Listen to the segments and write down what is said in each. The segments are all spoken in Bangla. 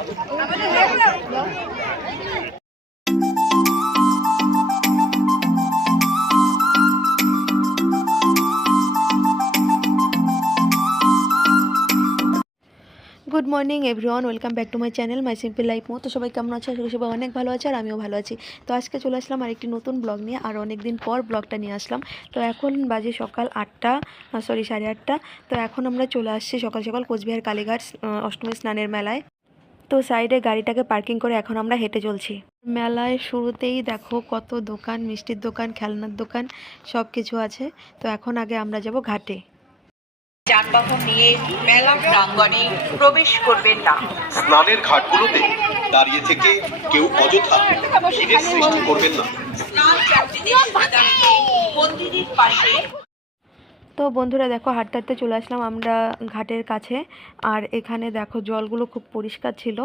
Good morning everyone, welcome back to my channel my simple life মো। তো সবাই কেমন আছে? সবাই অনেক ভালো আছে আর আমিও ভালো আছি। তো আজকে চলে আসলাম আরেকটি নতুন ব্লগ নিয়ে, আর অনেক দিন পর ব্লগটা নিয়ে আসলাম। তো এখন বাজে সকাল 8টা, সরি 8:30। তো এখন আমরা চলে আসছি সকাল সকাল কোচবিহার কালীঘাট অষ্টমী স্নানের মেলায়। তো সাইডে গাড়িটাকে পার্কিং করে এখন আমরা হেঁটে চলছি। মেলায় শুরুতেই দেখো কত দোকান, মিষ্টির দোকান, খেলনার দোকান, সব কিছু আছে। তো এখন আগে আমরা যাব ঘাটে। যানবাহন নিয়ে মেলা প্রাঙ্গণে প্রবেশ করবেন না। স্নানের ঘাটগুলোতে দাঁড়িয়ে থেকে কেউ অযথা ভিড়ের সৃষ্টি করবেন না। স্নান যাত্রীদের সুবিধার্থে মন্দিরের পাশে। তো বন্ধুরা দেখো, হাঁটতে হাঁটতে চলে আসলাম আমরা ঘাটের কাছে। আর এখানে দেখো জলগুলো খুব পরিষ্কার ছিল,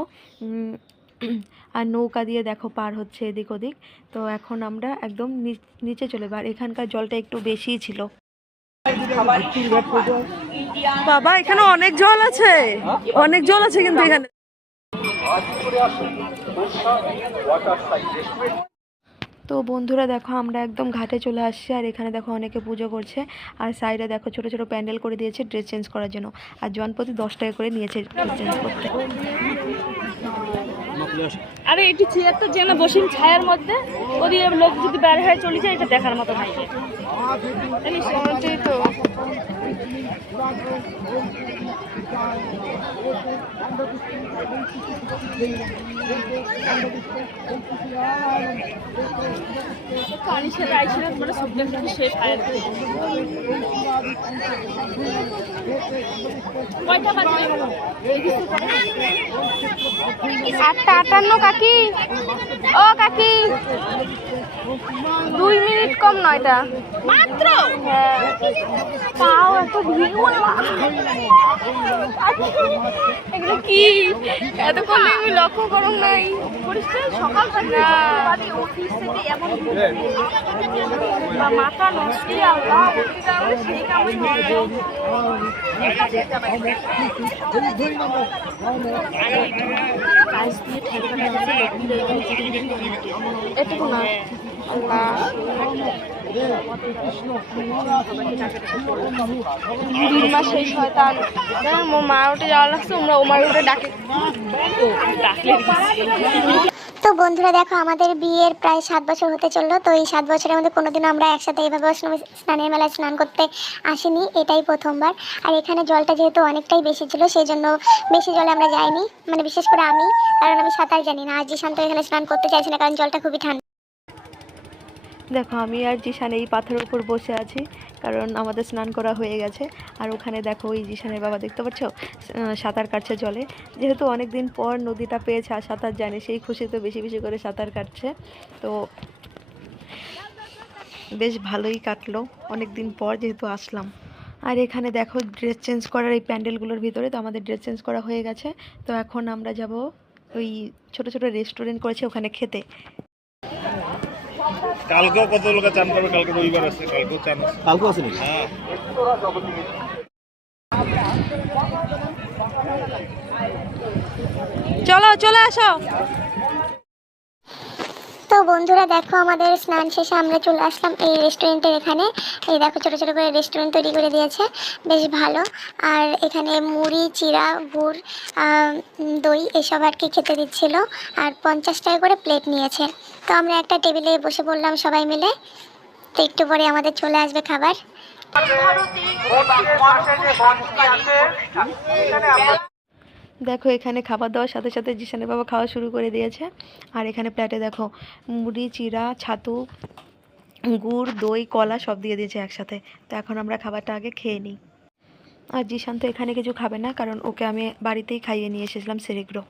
আর নৌকা দিয়ে দেখো পার হচ্ছে এদিক ওদিক। তো এখন আমরা একদম নিচে চলে যাবো। আর এখানকার জলটা একটু বেশিই ছিল। বাবা, এখানে অনেক জল আছে, অনেক জল আছে কিন্তু এখানে। তো বন্ধুরা দেখো, আমরা একদম ঘাটে চলে আসছি। আর এখানে দেখো অনেকে পুজো করছে। আর সাইডে দেখো ছোট ছোট প্যান্ডেল করে দিয়েছে ড্রেস চেঞ্জ করার জন্য। আর জনপ্রতি 10 টাকা করে নিয়েছে ড্রেস চেঞ্জ করতে। আরে একটু চেয়ার তো যেন বসিন ছায়ার মধ্যে, ওদিকে লোক যদি বের হয়ে চলে যায়, এটা দেখার মতো নাই। তো পানি সেটা আইছিল মানে সবজন থেকে শেষ হয়। কয়টা বাজে? 8:58 কাকি। ও কাকি, 2 মিনিট কম নয়টা মাত্র। হ্যাঁ, পাও এত ভিড়। এগুলো কি এত করলে আমি লক্ষ্য করুন নাই। সকাল থেকে অফিস থেকে এমন মাথা নষ্ট। আল্লাহ সেই কামে এটুকু না। বুড়ির মা সেই শয়তান, মা উঠে যাওয়া লাগছে, আমরা ওমার উঠে ডাকে। তো বন্ধুরা দেখো, আমাদের বিয়ের প্রায় 7 বছর হতে চললো। তো এই 7 বছরের মধ্যে কোনোদিনও আমরা একসাথে এইভাবে স্নানের মেলায় স্নান করতে আসিনি, এটাই প্রথমবার। আর এখানে জলটা যেহেতু অনেকটাই বেশি ছিল, সেই জন্য বেশি জলে আমরা যাইনি, মানে বিশেষ করে আমি, কারণ আমি সাঁতার জানি না। আর জিশান তো এখানে স্নান করতে চাইছি না, কারণ জলটা খুবই ঠান্ডা। দেখো আমি আর জিশান এই পাথরের উপর বসে আছি, কারণ আমাদের স্নান করা হয়ে গেছে। আর ওখানে দেখো ওই জিশানের বাবা, দেখতে পাচ্ছ, সাঁতার কাটছে জলে। যেহেতু অনেক দিন পর নদীটা পেয়েছে আর সাঁতার জানে, সেই খুশিতে বেশি বেশি করে সাঁতার কাটছে। তো বেশ ভালোই কাটলো, অনেক দিন পর যেহেতু আসলাম। আর এখানে দেখো ড্রেস চেঞ্জ করার এই প্যান্ডেলগুলোর ভিতরে তো আমাদের ড্রেস চেঞ্জ করা হয়ে গেছে। তো এখন আমরা যাব ওই ছোট ছোট রেস্টুরেন্ট করেছে ওখানে খেতে। কালকেও কত লোক চান করবে, কালকে রবিবার আছে, কালকেও চান আছে। কালকেও আছে নাকি? হ্যাঁ। চলো চলে আসো। তো বন্ধুরা দেখো, আমাদের স্নান শেষে আমরা চলে আসলাম এই রেস্টুরেন্টের এখানে। এই দেখো ছোটো ছোটো করে রেস্টুরেন্ট তৈরি করে দিয়েছে, বেশ ভালো। আর এখানে মুড়ি, চিড়া, গুড়, দই এসব আর কি খেতে দিচ্ছিল। আর 50 টাকা করে প্লেট নিয়েছে। তো আমরা একটা টেবিলে বসে পড়লাম সবাই মিলে। তো একটু পরে আমাদের চলে আসবে খাবার। দেখো এখানে খাবার দাওয়ার সাথে সাথে জিশানের বাবা খাওয়া শুরু করে দিয়েছে। আর এখানে প্লেটে দেখো মুড়ি, চিড়া, ছাতু, গুড়, দই, কলা সব দিয়ে দিয়েছে একসাথে। তো এখন আমরা খাবারটা আগে খেয়ে নিই। আর জিশান তো এখানে কিছু খাবে না, কারণ ওকে আমি বাড়িতেই খাইয়ে নিয়ে এসেছিলাম সেরিগ্রো।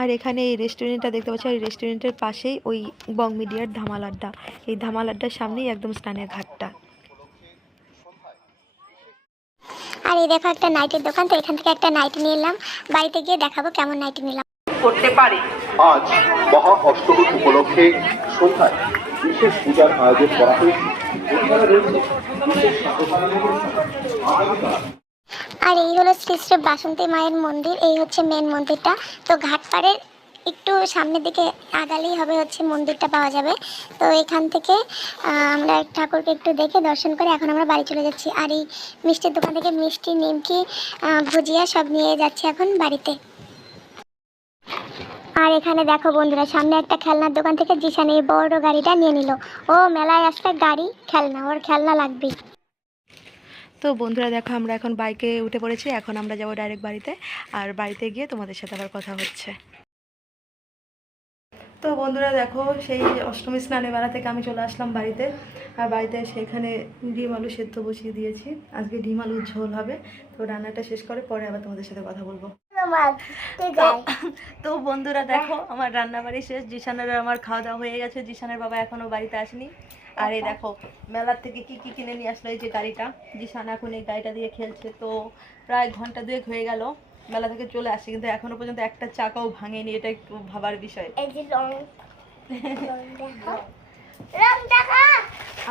আর এখানে এই রেস্টুরেন্টটা দেখতে পাচ্ছি, এই রেস্টুরেন্টের পাশেই ওই বং মিডিয়ার ধামাল আড্ডা। এই ধামাল আড্ডার সামনেই একদম স্নানের ঘাটটা। আর এই দেখো একটা নাইটের দোকান। তো এখান থেকে একটা নাইটি নিয়ে এলাম, বাড়িতে গিয়ে দেখাবো কেমন নাইটি নিলাম। করতে পারে। আজ মহা অষ্টমী উপলক্ষে সন্ধ্যায় বিশেষ পূজার আয়োজন করা হয়েছে। এখানে রয়েছে বিশেষ আর এই হলো শ্রী শ্রী বাসন্তী মায়ের মন্দির, এই হচ্ছে মেন মন্দিরটা। তো ঘাটপাড়ের একটু সামনের দিকে আগালেই হবে হচ্ছে মন্দিরটা পাওয়া যাবে। তো এখান থেকে আমরা ঠাকুরকে একটু দেখে দর্শন করে এখন আমরা বাড়ি চলে যাচ্ছি। আর এই মিষ্টির দোকান থেকে মিষ্টি, নিমকি, ভুজিয়া সব নিয়ে যাচ্ছি এখন বাড়িতে। আর এখানে দেখো বন্ধুরা, সামনে একটা খেলনার দোকান থেকে জিশান এই বড় গাড়িটা নিয়ে নিল। ও মেলায় আসলে গাড়ি খেলনা, ওর খেলনা লাগবে। তো বন্ধুরা দেখো, আমরা এখন বাইকে উঠে পড়েছি, এখন আমরা যাব ডাইরেক্ট বাড়িতে। আর বাড়িতে গিয়ে তোমাদের সাথে আবার কথা হচ্ছে। তো বন্ধুরা দেখো, সেই অষ্টমী স্নানের বেলা থেকে আমি চলে আসলাম বাড়িতে। আর বাড়িতে সেখানে ডিম আলু সেদ্ধ বসিয়ে দিয়েছি, আজকে ডিম আলুর ঝোল হবে। তো রান্নাটা শেষ করে পরে আবার তোমাদের সাথে কথা বলবো। তো বন্ধুরা দেখো, আমার রান্না বাড়ি শেষ, জিশানের আমার খাওয়া দাওয়া হয়ে গেছে। জিশানের বাবা এখনো বাড়িতে আসেনি। আর এই দেখো মেলার থেকে কি কি কিনে নিয়ে আসলো, এই যে গাড়িটা, জিশান এখন এই গাড়িটা দিয়ে খেলছে। তো প্রায় ঘন্টা 2 হয়ে গেল মেলা থেকে চলে আসছে, কিন্তু এখনো পর্যন্ত একটা চাকাও ভাঙেনি, এটা একটু ভাবার বিষয়।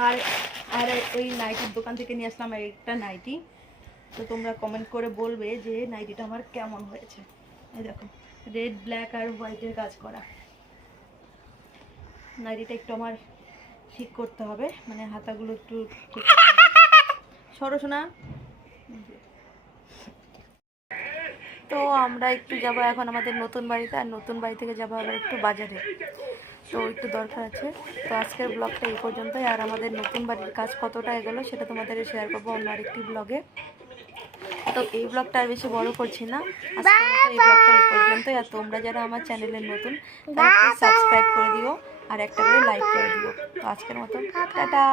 আর আর ওই নাইটির দোকান থেকে নিয়ে আসলাম একটা নাইটি। তো তোমরা কমেন্ট করে বলবে যে নাইটিটা আমার কেমন হয়েছে। এই দেখো, রেড, ব্ল্যাক আর হোয়াইটের কাজ করা নাইটিটা একটু আমার ঠিক করতে হবে, মানে হাতাগুলো একটু ঠিক সরসনা। তো আমরা একটু যাব এখন আমাদের নতুন বাড়িতে, আর নতুন বাড়ি থেকে যাবো আবার একটু বাজারে। তো একটু দরকার আছে। তো আজকের ব্লগটা এই পর্যন্তই। আর আমাদের নতুন বাড়ির কাজ কতটা এগোলো সেটা তোমাদের শেয়ার করবো অন্য আরেকটি ব্লগে। তো এই ব্লগটা আর বেশি বড় করছি না, আজকের মতো এই ব্লগটা এই পর্যন্তই। আর তোমরা যারা আমার চ্যানেলের নতুন তারা প্লিজ সাবস্ক্রাইব করে দিও আর একটা করে লাইক করে দিও। তো আজকের মতো টাটা।